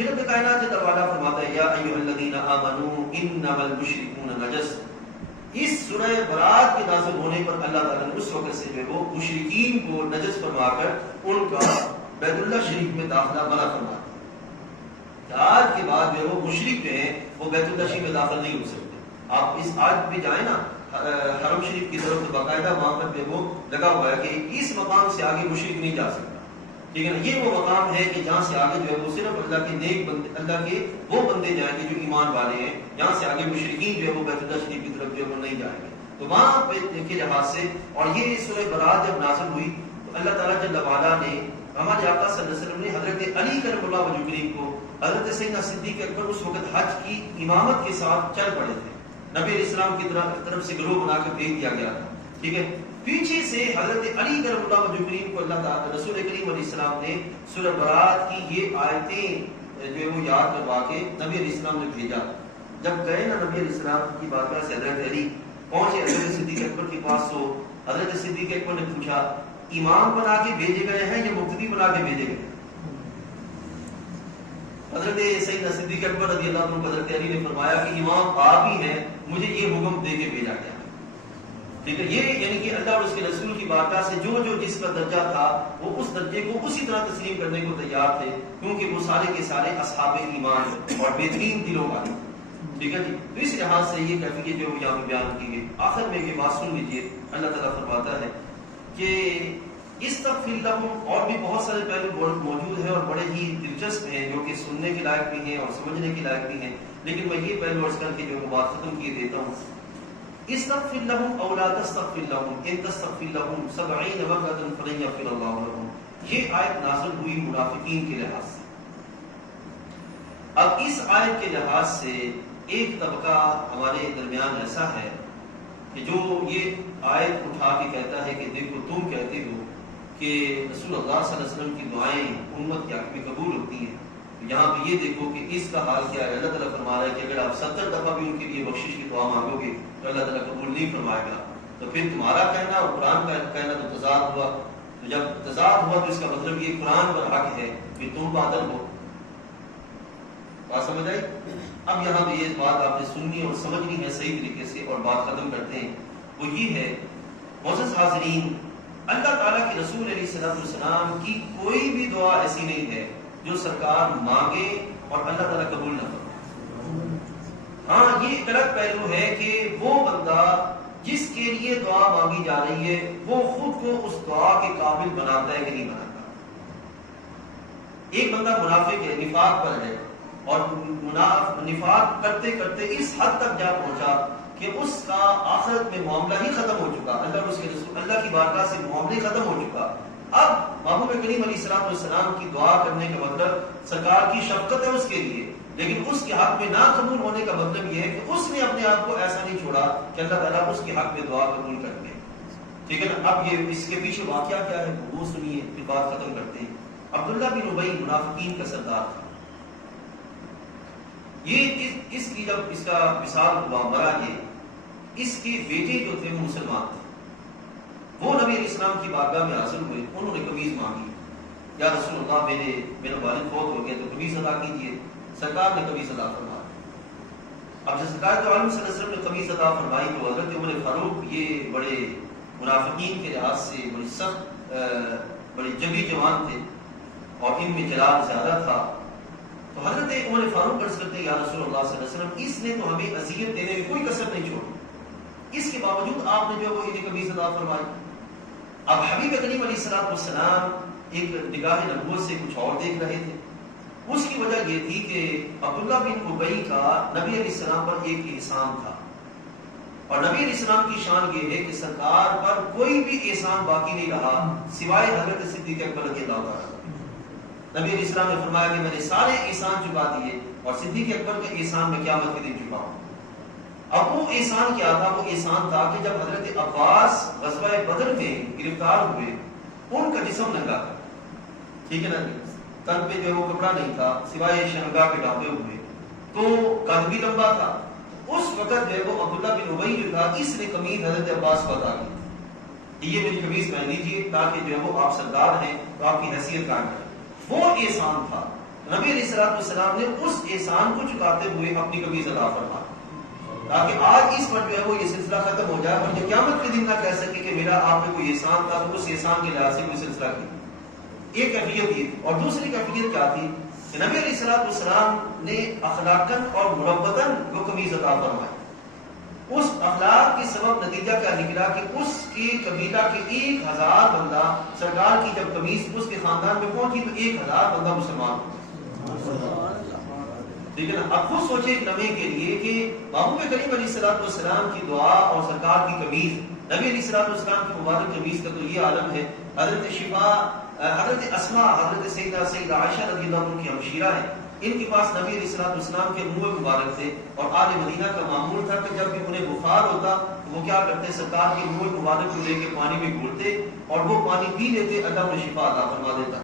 پھر اپنے کائنات جل وعلا فرماتا ہے یا ایھا الذین آمنوا انما المشرکون نجس. اس سورہ برات کے نازل ہونے پر اللہ تعالیٰ نے اس وقت سے جو وہ مشرکین کو نجس فرما کر ان کا بیت اللہ شریف میں داخلہ منع فرما دیا. آج کے بعد جو وہ مشرک جو ہیں وہ بیت اللہ شریف میں داخل نہیں ہو سکتے. آپ اس آج بھی جائیں نا حرم شریف کی طرف تو باقاعدہ وہاں پر جو وہ لگا ہوا ہے کہ اس مقام سے آگے مشرک نہیں جا سکتا. ٹھیک ہے نا, یہ وہ مقام ہے کہ جہاں سے آگے جو ہے وہ صرف اللہ کے نیک بندے, اللہ کے وہ بندے جائیں گے جو ایمان والے ہیں. یہاں سے آگے مشرکین جو ہے وہ بیت اللہ شریف کی طرف جو ہے وہ نہیں جائیں گے. تو وہاں پہ کے لحاظ سے اور یہ سورہ برات جب نازل ہوئی تو اللہ تعالیٰ جل وعلا نے ہمارے آقا صلی اللہ علیہ وسلم نے حضرت علی کرم اللہ وجہ کریم کو حضرت سیدنا صدیق اکبر اس وقت حج کی امامت کے ساتھ چل پڑے تھے. نبی علیہ السلام کی طرف سے گروہ بنا کر بھیج دیا گیا تھا. ٹھیک ہے, پیچھے سے حضرت علی کرم اللہ وجہ کریم کو اللہ تعالیٰ رسول کریم علیہ السلام نے سورہ برات کی یہ آیتیں جو ہے وہ یاد کروا کے نبی علیہ السلام نے بھیجا. جب گئے نا نبی علیہ السلام کی بارگاہ سے حضرت علی پہنچے حضرت صدیق اکبر کے پاس, تو حضرت صدیق اکبر نے پوچھا امام بنا کے بھیجے گئے ہیں یا مقتدی بنا کے بھیجے گئے؟ حضرت سیدنا صدیق اکبر رضی اللہ عنہ حضرت علی نے فرمایا کہ امام آپ ہی ہیں, مجھے یہ حکم دے کے بھیجا گیا. ٹھیک ہے, یہ یعنی کہ اللہ اور اس کے رسول کی بارگاہ سے جو جو جس کا درجہ تھا وہ اس درجے کو اسی طرح تسلیم کرنے کو تیار تھے, کیونکہ وہ سارے کے سارے اصحاب ایمان اور بہترین دلوں والے. ٹھیک ہے جی, تو اس لحاظ سے یہ کیفیت جو یہاں پہ بیان کی گئی. آخر میں یہ بات سن لیجیے, اللہ تعالیٰ فرماتا ہے کہ استغفر لہم, اور بھی بہت سارے پہلو موجود ہیں اور بڑے ہی دلچسپ ہیں جو کہ سننے کے لائق بھی ہیں اور سمجھنے کے لائق بھی ہیں, لیکن میں یہ پہلو عرض کر کے جو بات ختم کیے دیتا ہوں. استغفر لہم او لا تستغفر لہم ان تستغفر لہم 70 مرة فلن یغفر اللہ لہم. یہ آیت نازل ہوئی منافقین کے لحاظ سے. اب اس آیت کے لحاظ سے ایک طبقہ ہمارے درمیان ایسا ہے کہ جو یہ آیت اٹھا کے کہتا ہے کہ دیکھو تم کہتے ہو کہ رسول اللہ صلی اللہ علیہ وسلم کی دعائیں امت کے حق میں قبول ہوتی ہیں, یہاں پہ یہ دیکھو کہ اس کا حال کیا ہے. اللہ تعالیٰ فرما رہا ہے کہ اگر آپ 70 دفعہ بھی ان کے لیے بخشش کی دعا مانگو گے تو اللہ تعالیٰ قبول نہیں فرمائے گا. تو پھر تمہارا کہنا اور قرآن کا کہنا تو تضاد ہوا. تو جب تضاد ہوا تو اس کا مطلب یہ قرآن پر حق ہے کہ تم بادل ہو. بات سمجھ آئی؟ اب یہاں پہ یہ بات آپ نے سننی اور سمجھنی ہے صحیح طریقے سے, اور بات ختم کرتے ہیں. وہ یہ ہے معزز حاضرین, اللہ تعالیٰ کے رسول علیہ السلام کی کوئی بھی دعا ایسی نہیں ہے جو سرکار مانگے اور اللہ تعالیٰ قبول نہ کرے. ہاں یہ ایک الگ پہلو ہے کہ وہ بندہ جس کے لیے دعا مانگی جا رہی ہے وہ خود کو اس دعا کے قابل بناتا ہے کہ نہیں بناتا. ایک بندہ منافق ہے, نفاق پر ہے, اور نفاق کرتے کرتے اس حد تک جا پہنچا کہ اس کا آخرت میں معاملہ ہی ختم ہو چکا, اللہ اور اس کے رسول اللہ کی بارگاہ سے معاملہ ہی ختم ہو چکا. اب محبوب کریم علیہ السلام کی دعا کرنے کا مطلب سرکار کی شفقت ہے اس کے لیے, لیکن اس کے حق میں نہ قبول ہونے کا مطلب یہ ہے کہ اس نے اپنے آپ کو ایسا نہیں چھوڑا کہ اللہ تعالیٰ اس کے حق میں دعا قبول کر دے. ٹھیک ہے نا. اب یہ اس کے پیچھے واقعہ کیا ہے وہ سنیے, پھر بات ختم کرتے ہیں. عبداللہ بن ابی منافقین کا سردار تھا. یہ اس کی جب اس کا وصال ہوا, مرا, یہ اس کے بیٹے جو تھے وہ مسلمان تھے. وہ نبی علیہ السلام کی بارگاہ میں حاضر ہوئے, انہوں نے قمیض مانگی, یا رسول اللہ میرا والد فوت ہو گیا تو قمیض ادا کیجیے. سرکار نے قمیض ادا فرمائی. اب جب سرکار تو عالم صلی اللہ علیہ وسلم نے قمیض ادا فرمائی تو حضرت عمر فاروق یہ بڑے منافقین کے لحاظ سے بڑی سخت بڑے جنگی جوان تھے اور ان میں جلال زیادہ تھا. تو حضرت عمر فاروق عرض کرتے یا رسول اللہ صلی اللہ علیہ وسلم اس نے تو ہمیں اذیت دینے میں کوئی کسر نہیں چھوڑی, اس کے باوجود آپ نے جو وہ انہیں قمیض ادا فرمائی. اب حبیب کریم علیہ السلام ایک نگاہ نبوت سے کچھ اور دیکھ رہے تھے. اس کی وجہ یہ تھی کہ عبداللہ بن ابی کا نبی علیہ السلام پر ایک احسان تھا, اور نبی علیہ السلام کی شان یہ ہے کہ سرکار پر کوئی بھی احسان باقی نہیں رہا سوائے حضرت صدیق اکبر رضی اللہ عنہ. نبی علیہ السلام نے فرمایا کہ میں نے سارے احسان چکا دیے اور صدیق اکبر کا احسان میں قیامت کے دن چکاؤں. اب وہ احسان کیا تھا؟ وہ احسان تھا کہ جب حضرت عباس غزوہ بدر میں گرفتار ہوئے ان کا جسم ننگا تھا. ٹھیک ہے نا, تن پہ جو وہ کپڑا نہیں تھا سوائے شرمگاہ کے ڈھانپے ہوئے, تو قد بھی لمبا تھا. اس وقت جو ہے وہ عبداللہ بن ابی جو تھا اس نے قمیض حضرت عباس کو عطا کی, یہ میری قمیض پہن لیجیے تاکہ جو ہے وہ آپ سردار ہیں تو آپ کی حیثیت قائم کریں. وہ احسان تھا. نبی علیہ السلام نے اس احسان کو چکاتے ہوئے اپنی قمیض عطا فرمائی تاکہ آج اس پر جو ہے وہ یہ سلسلہ ختم ہو جائے اور یہ قیامت کے دن نہ کہہ سکے کہ میرا آپ پہ کوئی احسان تھا تو اس احسان کے لحاظ سے کوئی سلسلہ کی. ایک کیفیت یہ تھی. اور دوسری کیفیت کیا تھی کہ نبی علیہ السلام نے اخلاقاً اور مربتاً وہ قمیض عطا فرمائی. اس اخلاق کے سبب نتیجہ کیا نکلا کہ اس کے قبیلہ کے 1000 بندہ سرکار کی جب قمیض اس کے خاندان میں پہنچی تو 1000 بندہ مسلمان ہو گئے. ٹھیک ہے نا. اب خود سوچے ایک لمحے کے لیے کہ محبوب کریم علیہ السلام کی دعا اور سرکار کی قمیض, نبی علیہ السلام کی مبارک قمیض کا تو یہ عالم ہے. حضرت شفا, حضرت اسماء, حضرت سیدہ عائشہ رضی اللہ عنہ کی ہمشیرہ ہیں. ان کے پاس نبی علیہ السلام کے منہ مبارک تھے اور آل مدینہ کا معمول تھا کہ جب بھی انہیں بخار ہوتا تو وہ کیا کرتے, سرکار کے منہ مبارک کو لے کے پانی میں گھولتے اور وہ پانی پی لیتے, اللہ انہیں شفا عطا فرما دیتا.